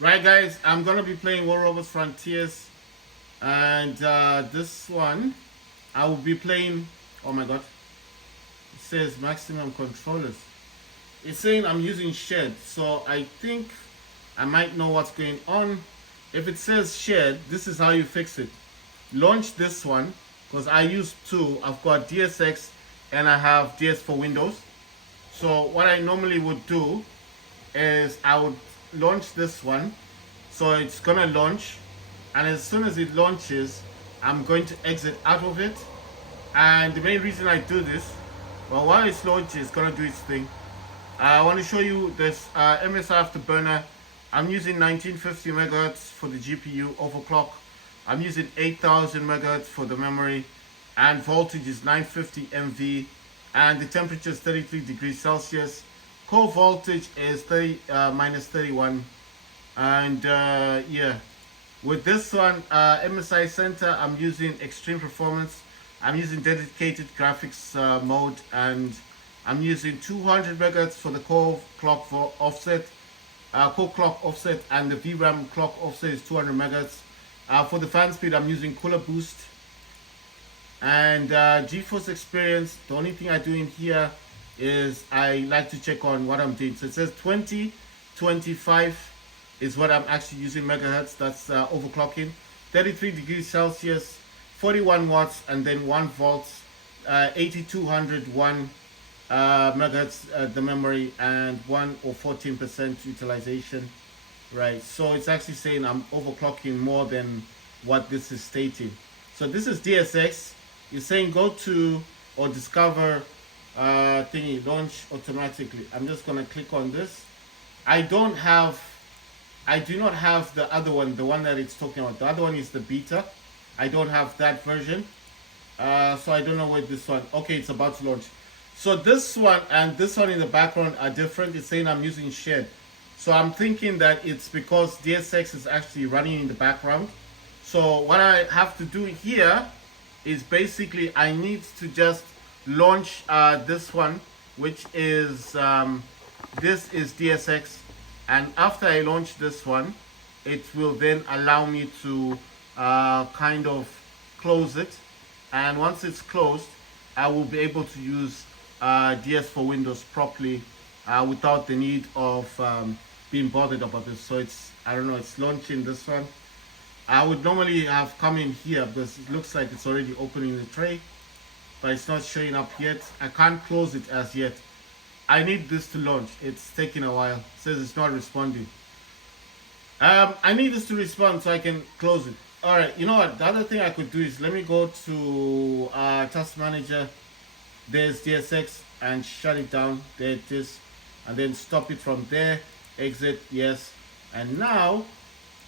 Right, guys, I'm gonna be playing War Robots Frontiers, and this one I will be playing. Oh my god, it says maximum controllers. It's saying I'm using shared, so I think I might know what's going on. If it says shared, this is how you fix it. Launch this one because I use two. I've got DSX and I have DS for Windows. So what I normally would do is I would launch this one, so it's gonna launch, and as soon as it launches I'm going to exit out of it. And the main reason I do this, well, while it's launching, it's gonna do its thing. I want to show you this MSI afterburner. I'm using 1950 megahertz for the GPU overclock. I'm using 8000 megahertz for the memory, and voltage is 950 MV, and the temperature is 33 degrees Celsius. Core voltage is 30 minus 31, and yeah, with this one MSI center, I'm using extreme performance. I'm using dedicated graphics mode, and I'm using 200 megahertz for the core clock offset, and the VRAM clock offset is 200 megahertz. For the fan speed, I'm using cooler boost. And GeForce Experience, the only thing I do in here is I like to check on what I'm doing. So it says 2025 is what I'm actually using megahertz. That's overclocking. 33 degrees Celsius, 41 watts, and then 1 volt, 8201 megahertz the memory, and 1 or 14% utilization. Right, so it's actually saying I'm overclocking more than what this is stating. So this is DSX. You're saying go to or discover thingy, launch automatically. I'm just gonna click on this. I do not have the other one, the one that it's talking about. The other one is the beta. I don't have that version, so I don't know where this one. Okay, it's about to launch. So this one and this one in the background are different. It's saying I'm using shared, so I'm thinking that it's because DSX is actually running in the background. So what I have to do here is basically I need to just launch this one, which is this is DSX, and after I launch this one, it will then allow me to kind of close it, and once it's closed, I will be able to use DS for Windows properly without the need of being bothered about this. So it's, I don't know, it's launching this one. I would normally have come in here because it looks like it's already opening the tray, but it's not showing up yet. I can't close it as yet. I need this to launch. It's taking a while. It says it's not responding. I need this to respond so I can close it. Alright, you know what? The other thing I could do is let me go to Task Manager. There's DSX, and shut it down. There it is. And then stop it from there. Exit, yes. And now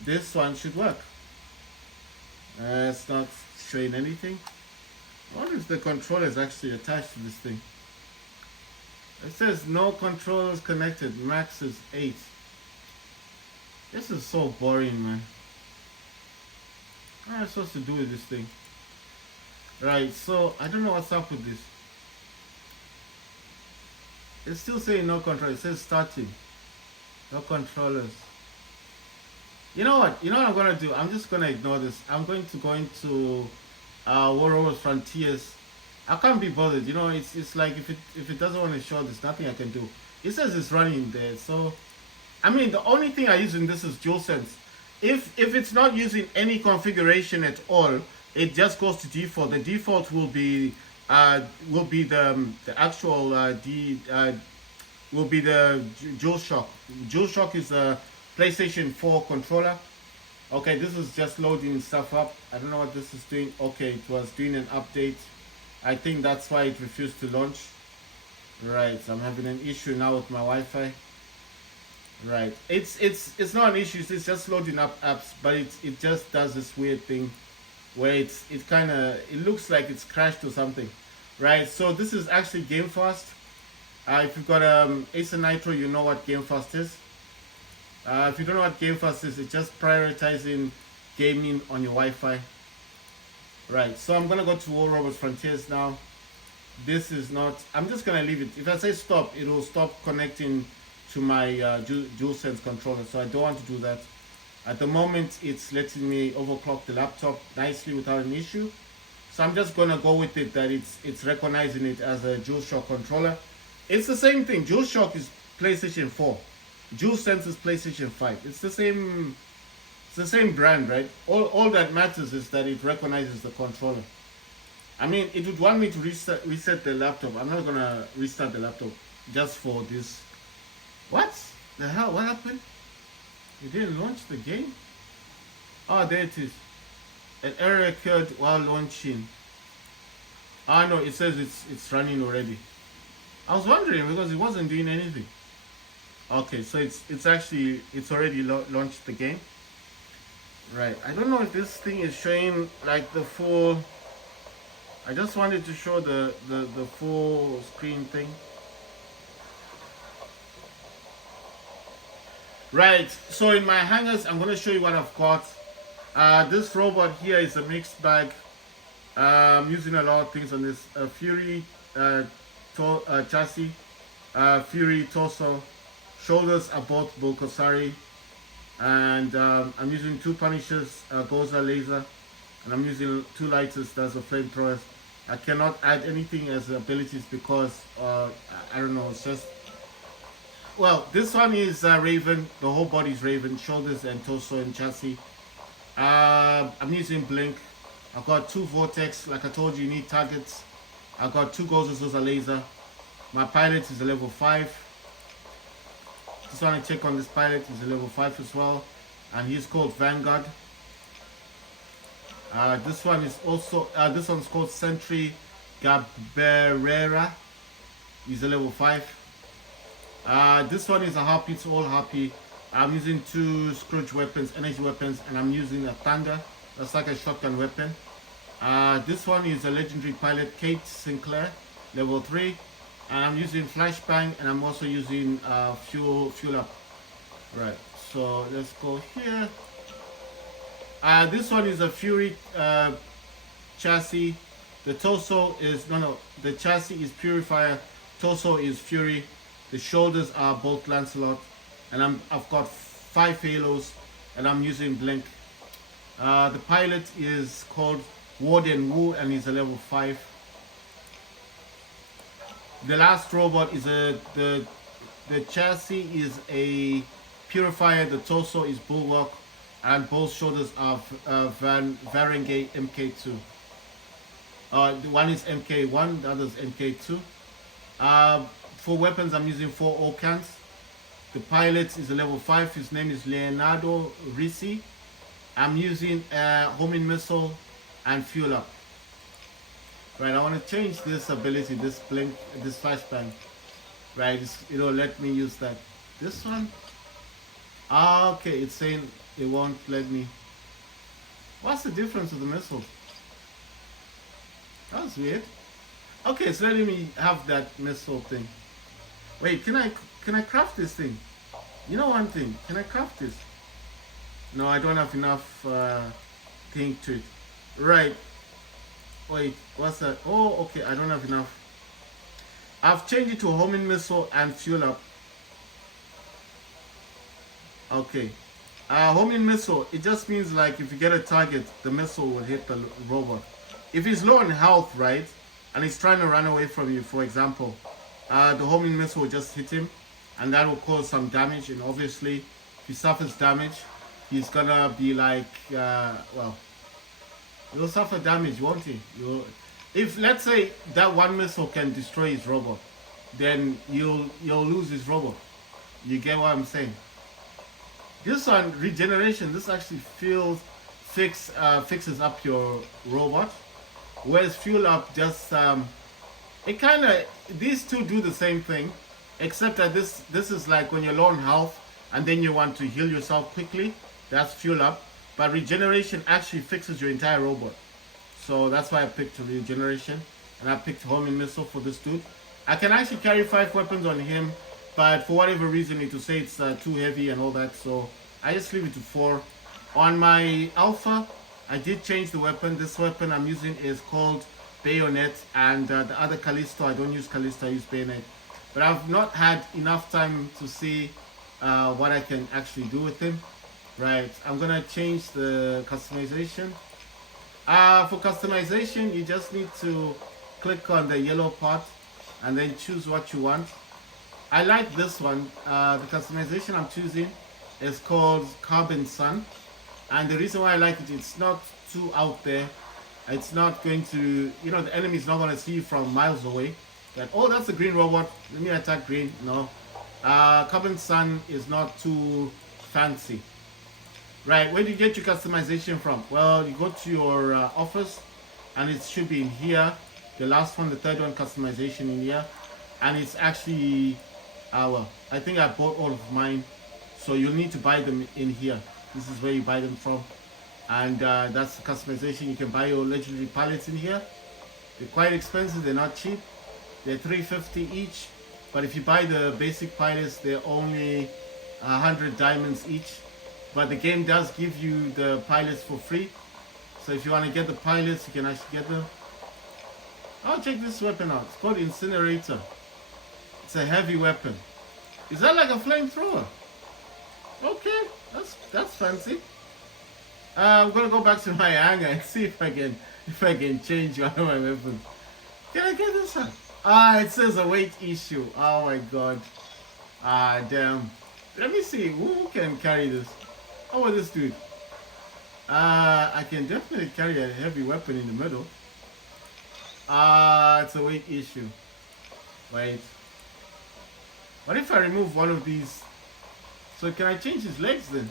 this one should work. It's not showing anything. What if the controller is actually attached to this thing? It says no controllers connected. Max is 8. This is so boring, man. What am I supposed to do with this thing? Right, so I don't know what's up with this. It's still saying no controller. It says starting. No controllers. You know what? You know what I'm gonna do? I'm just gonna ignore this. I'm going to go into War Robots Frontiers. I can't be bothered. You know, it's like if it doesn't want to show, there's nothing I can do. It says it's running there. So, I mean, the only thing I use in this is DualSense. If it's not using any configuration at all, it just goes to default. The default will be the actual will be the DualShock. DualShock is a PlayStation 4 controller. Okay, this is just loading stuff up. I don't know what this is doing. Okay, it was doing an update. I think that's why it refused to launch. Right, so I'm having an issue now with my Wi-Fi. Right, it's not an issue. It's just loading up apps, but it just does this weird thing where it looks like it's crashed or something. Right, so this is actually GameFast. If you've got Acer Nitro, you know what GameFast is. If you don't know what GameFast is, it's just prioritizing gaming on your Wi-Fi. Right, so I'm gonna go to War Robots Frontiers now. This is not, I'm just gonna leave it. If I say stop, it will stop connecting to my DualSense controller, so I don't want to do that. At the moment, it's letting me overclock the laptop nicely without an issue. So I'm just gonna go with it that it's recognizing it as a DualShock controller. It's the same thing. DualShock is PlayStation 4. DualSense is PlayStation 5. It's the same brand, right? All that matters is that it recognizes the controller. I mean, it would want me to reset the laptop. I'm not gonna restart the laptop just for this. What the hell? What happened? It didn't launch the game? Oh, there it is. An error occurred while launching. Ah, no, it says it's running already. I was wondering because it wasn't doing anything. Okay, so it's already launched the game. Right. I don't know if this thing is showing like the full. I just wanted to show the full screen thing. Right, so in my hangers, I'm going to show you what I've got. This robot here is a mixed bag. I'm using a lot of things on this. Fury chassis, Fury torso, shoulders are both Bulkosari, and I'm using 2 Punishers, Goza laser, and I'm using 2 lighters, that's a flamethrower. I cannot add anything as abilities because I don't know, it's just. Well, this one is Raven. The whole body is Raven, shoulders and torso and chassis. I'm using Blink. I've got 2 Vortex. Like I told you, you need targets. I've got 2 Gozas as a laser. My pilot is a level 5. Just want to check on this pilot. He's a level 5 as well. And he's called Vanguard. This one is also, this one's called Sentry Gaberera. He's a level 5. This one is a Harpy, it's all Harpy. I'm using 2 Scrooge weapons, energy weapons, and I'm using a Thunder. That's like a shotgun weapon. This one is a legendary pilot, Kate Sinclair, level 3. And I'm using Flashbang, and I'm also using fuel up. Right, so let's go here. This one is a Fury chassis. The torso is, the chassis is Purifier, torso is Fury. The shoulders are both Lancelot, and I've got 5 halos, and I'm using Blink. The pilot is called Warden Wu, and he's a level 5. The last robot is the chassis is a Purifier. The torso is Bulwark, and both shoulders are Varengay MK2. The one is MK1, the other is MK2. For weapons, I'm using 4 Okans. The pilot is a level 5. His name is Leonardo Risi. I'm using homing missile and fuel up. Right, I want to change this ability, this blink, this flashbang. Right, it'll let me use that. This one. Okay, it's saying it won't let me. What's the difference with the missiles? That's weird. Okay, it's letting me have that missile thing. Wait, can I craft this thing? You know one thing, can I craft this? No, I don't have enough thing to it. Right. Wait, what's that? Oh, okay, I don't have enough. I've changed it to homing missile and fuel up. Okay. Homing missile, it just means like if you get a target, the missile will hit the robot. If he's low on health, right, and he's trying to run away from you, for example, the homing missile will just hit him, and that will cause some damage. And obviously, if he suffers damage, he's gonna be like, well, he'll suffer damage, won't he? If let's say that one missile can destroy his robot, then you'll lose his robot. You get what I'm saying? This one, regeneration, this actually fixes up your robot, whereas fuel up just it kind of, these two do the same thing, except that this is like when you're low on health and then you want to heal yourself quickly. That's fuel up, but regeneration actually fixes your entire robot. So that's why I picked regeneration, and I picked homing missile for this dude. I can actually carry 5 weapons on him, but for whatever reason it will say it's too heavy and all that, so I just leave it to 4. On my alpha, I did change the weapon. This weapon I'm using is called Bayonet, and the other Callisto, I don't use Callisto, I use Bayonet. But I've not had enough time to see what I can actually do with him. Right, I'm gonna change the customization. For customization, you just need to click on the yellow part and then choose what you want. I like this one. The customization I'm choosing is called Carbon Sun, and the reason why I like it, it's not too out there. It's not going to, you know, the enemy is not going to see you from miles away. Like, oh, that's a green robot, let me attack green. No. Carbon Sun is not too fancy. Right, where do you get your customization from? Well, you go to your office, and it should be in here. The last one, the third one, customization in here. And it's actually, well, I think I bought all of mine. So you'll need to buy them in here. This is where you buy them from. And that's the customization. You can buy your legendary pilots in here. They're quite expensive, they're not cheap. They're $350 each. But if you buy the basic pilots, they're only 100 diamonds each. But the game does give you the pilots for free. So if you want to get the pilots, you can actually get them. Oh, check this weapon out. It's called Incinerator. It's a heavy weapon. Is that like a flamethrower? Okay, that's fancy. I'm gonna go back to my hangar and see if I can change one of my weapons. Can I get this one? Ah, it says a weight issue. Oh my god. Ah, damn. Let me see who can carry this. How about this dude? I can definitely carry a heavy weapon in the middle. It's a weight issue. Wait. What if I remove one of these? So can I change his legs then?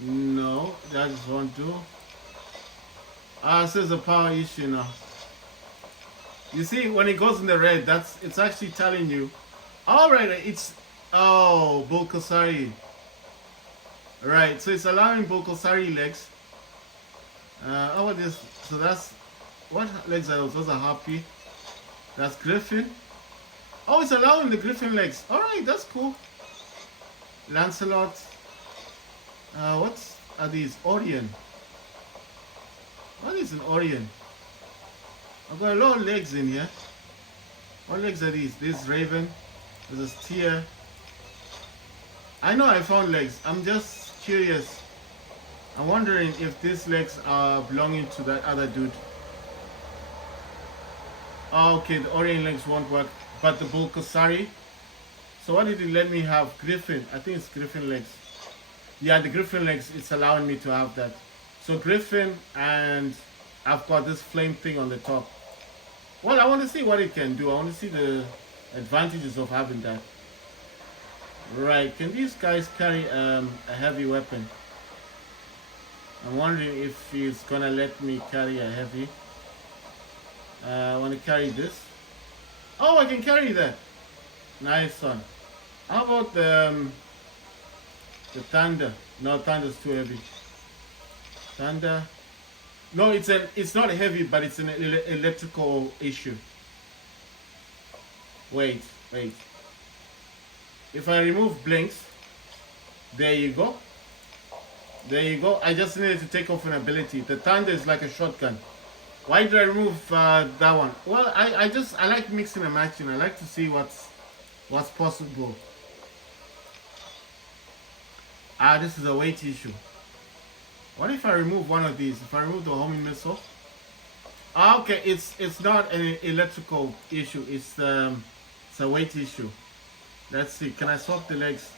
No, that just won't do. It says a power issue now. You see, when it goes in the red, it's actually telling you. Alright, it's Bulkasari. Right, so it's allowing Bulkasari legs. How about this? So that's what legs are those? Those are Harpy. That's Griffin. Oh, it's allowing the Griffin legs. Alright, that's cool. Lancelot. What are these? Orion. What is an Orion? I've got a lot of legs in here. What legs are these? This is Raven. This is Tier. I know I found legs. I'm just curious. I'm wondering if these legs are belonging to that other dude. Oh, okay, the Orion legs won't work. But the Bulkasari. So what did it let me have? Griffin. I think it's Griffin legs. Yeah, the Griffin legs, it's allowing me to have that. So Griffin, and I've got this flame thing on the top. Well, I want to see what it can do. I want to see the advantages of having that. Right, can these guys carry a heavy weapon? I'm wondering if he's gonna let me carry a heavy. I want to carry this. Oh, I can carry that. Nice one. How about the Thunder? No, Thunder's too heavy. Thunder. No, it's not heavy, but it's an electrical issue. Wait. If I remove blinks, there you go. There you go. I just needed to take off an ability. The Thunder is like a shotgun. Why did I remove that one? Well, I like mixing and matching. I like to see what's possible. This is a weight issue. What if I remove one of these? If I remove the homing missile? Okay, it's not an electrical issue. It's a weight issue. Let's see. Can I swap the legs?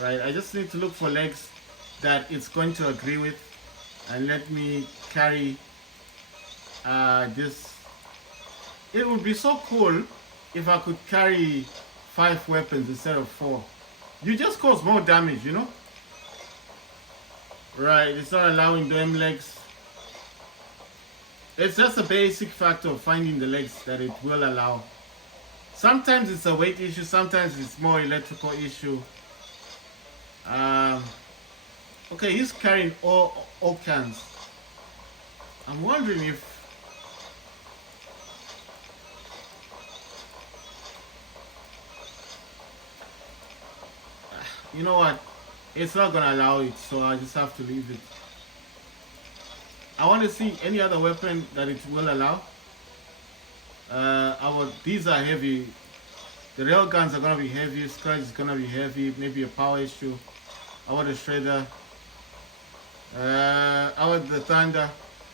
Right. I just need to look for legs that it's going to agree with, and let me carry this. It would be so cool if I could carry 5 weapons instead of 4. You just cause more damage, you know? Right, it's not allowing them legs. It's just a basic factor of finding the legs that it will allow. Sometimes it's a weight issue, sometimes it's more electrical issue. Okay, he's carrying all cans. I'm wondering if you know what? It's not gonna allow it, so I just have to leave it. I want to see any other weapon that it will allow. These are heavy. The rail guns are gonna be heavy. Scourge is gonna be heavy. Maybe a power issue. I want the shredder. I want the thunder.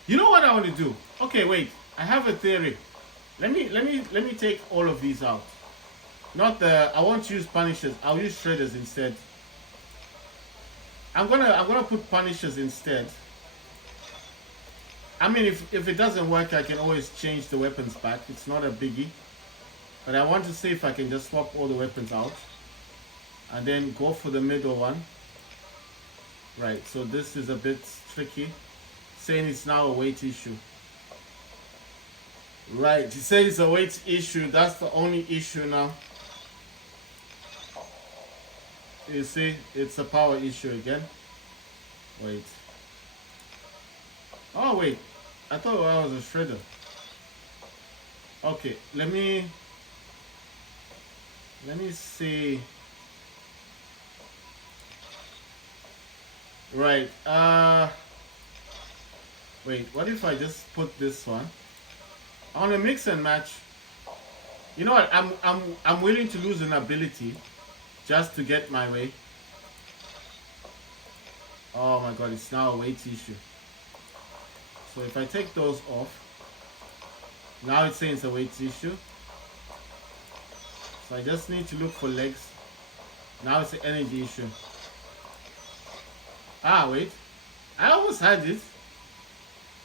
You know what I want to do? Okay, wait. I have a theory. Let me take all of these out. Not the. I won't use punishers. I'll use shredders instead. I'm gonna put punishers instead. I mean, if it doesn't work, I can always change the weapons back. It's not a biggie. But I want to see if I can just swap all the weapons out and then go for the middle one. Right, so this is a bit tricky. Saying it's now a weight issue. Right, he said it's a weight issue. That's the only issue now. You see, it's a power issue again. Wait. Oh, wait. I thought I was a shredder. Okay, let me see. Right. Wait, what if I just put this one on a mix and match? You know what? I'm willing to lose an ability just to get my way. Oh my god, it's now a weight issue. So if I take those off, now it's saying it's a weight issue. So I just need to look for legs. Now it's an energy issue. Ah, wait. I almost had it.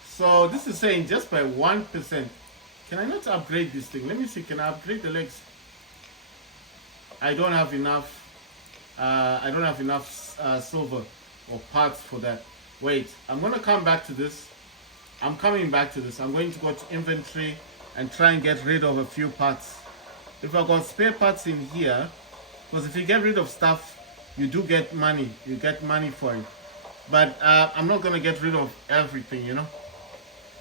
So this is saying just by 1%. Can I not upgrade this thing? Let me see. Can I upgrade the legs? I don't have enough. I don't have enough silver or parts for that. Wait. I'm gonna come back to this. I'm coming back to this. I'm going to go to inventory and try and get rid of a few parts. If I got spare parts in here, because if you get rid of stuff, you do get money. You get money for it. But I'm not gonna get rid of everything, you know,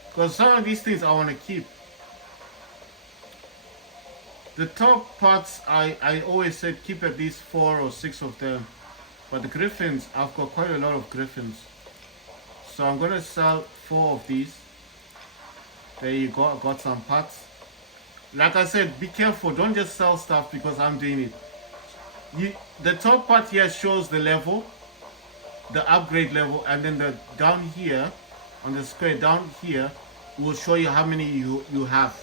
because some of these things I want to keep. The top parts, I always said keep at least 4 or 6 of them. But the griffins, I've got quite a lot of griffins. So I'm gonna sell 4 of these. There you go, I got some parts. Like I said, be careful, don't just sell stuff because I'm doing it. The top part here shows the level, the upgrade level, and then the down here on the square down here will show you how many you have.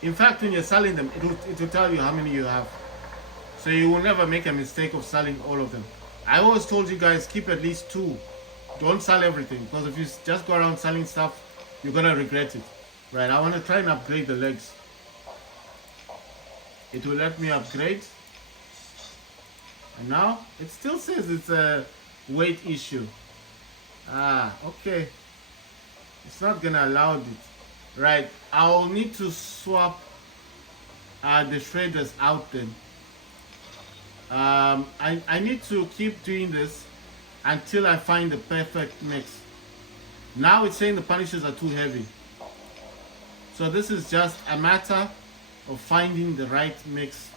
In fact, when you're selling them, it will tell you how many you have, so you will never make a mistake of selling all of them. I always told you guys, keep at least 2. Don't sell everything, because if you just go around selling stuff, you're gonna regret it. Right, I want to try and upgrade the legs. It will let me upgrade, and now it still says it's a weight issue. Ah, okay. It's not gonna allow it. Right, I'll need to swap the shredders out then. I need to keep doing this until I find the perfect mix. Now it's saying the punishers are too heavy. So this is just a matter of finding the right mix.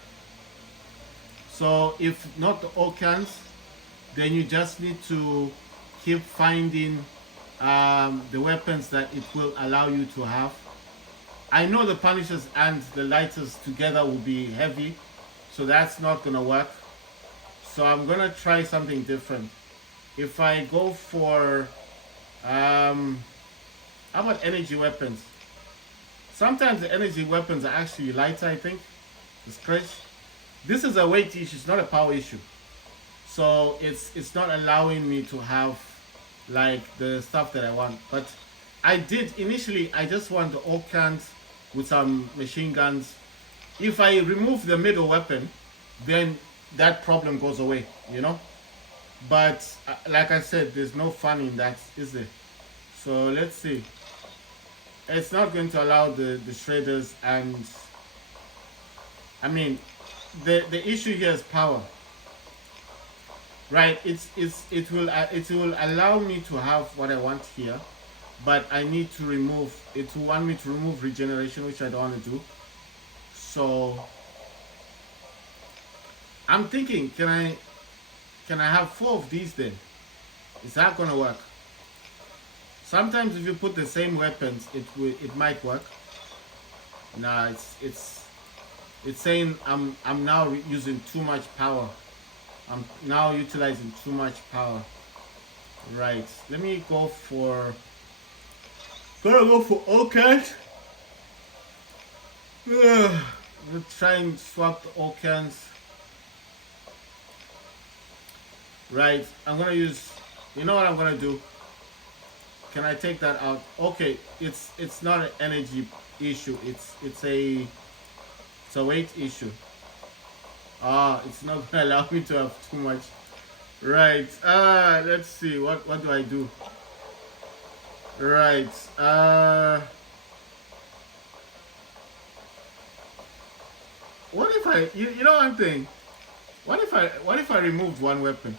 So if not the Okans, then you just need to keep finding the weapons that it will allow you to have. I know the punishers and the lighters together will be heavy, so that's not gonna work. So I'm gonna try something different. If I go for how about energy weapons? Sometimes the energy weapons are actually lighter, I think. The stretch. This is a weight issue, it's not a power issue. So it's not allowing me to have like the stuff that I want. But I did initially, I just want the Okans with some machine guns. If I remove the middle weapon, then that problem goes away, you know. But like I said, there's no fun in that, is there? So let's see. It's not going to allow the shredders, and I mean the issue here is power. Right, it will allow me to have what I want here, but I need to remove, it will want me to remove regeneration, which I don't want to do. So I'm thinking, can I have 4 of these then? Is that gonna work? Sometimes if you put the same weapons, it might work. Nah, it's saying I'm now using too much power. I'm now utilizing too much power. Right, let me go for OCAD. We'll try and swap the OCANs. Right, I'm gonna use, you know what I'm gonna do? Can I take that out? Okay, it's not an energy issue, it's a weight issue. It's not gonna allow me to have too much. Right, let's see, what do I do? Right, what if I, you know one thing? What if I removed one weapon?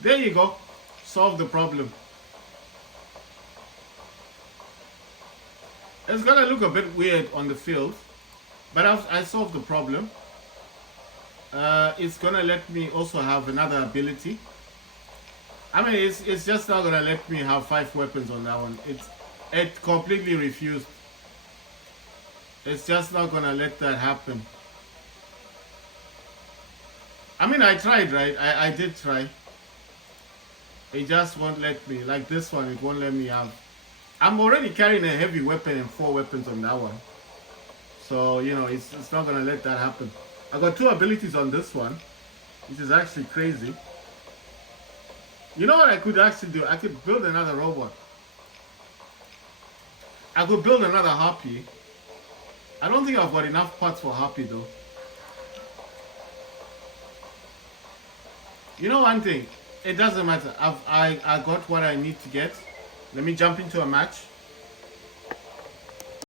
There you go. Solve the problem. It's gonna look a bit weird on the field, but I solved the problem. It's gonna let me also have another ability. I mean, it's just not gonna let me have 5 weapons on that one. It completely refused. It's just not gonna let that happen. I mean, I tried, right? I did try. It just won't let me. Like this one, it won't let me have. I'm already carrying a heavy weapon and 4 weapons on that one. So, you know, it's not gonna let that happen. I got 2 abilities on this one, which is actually crazy. You know what I could actually do? I could build another robot. I could build another harpy. I don't think I've got enough parts for harpy though. You know one thing? It doesn't matter. I got what I need to get. Let me jump into a match.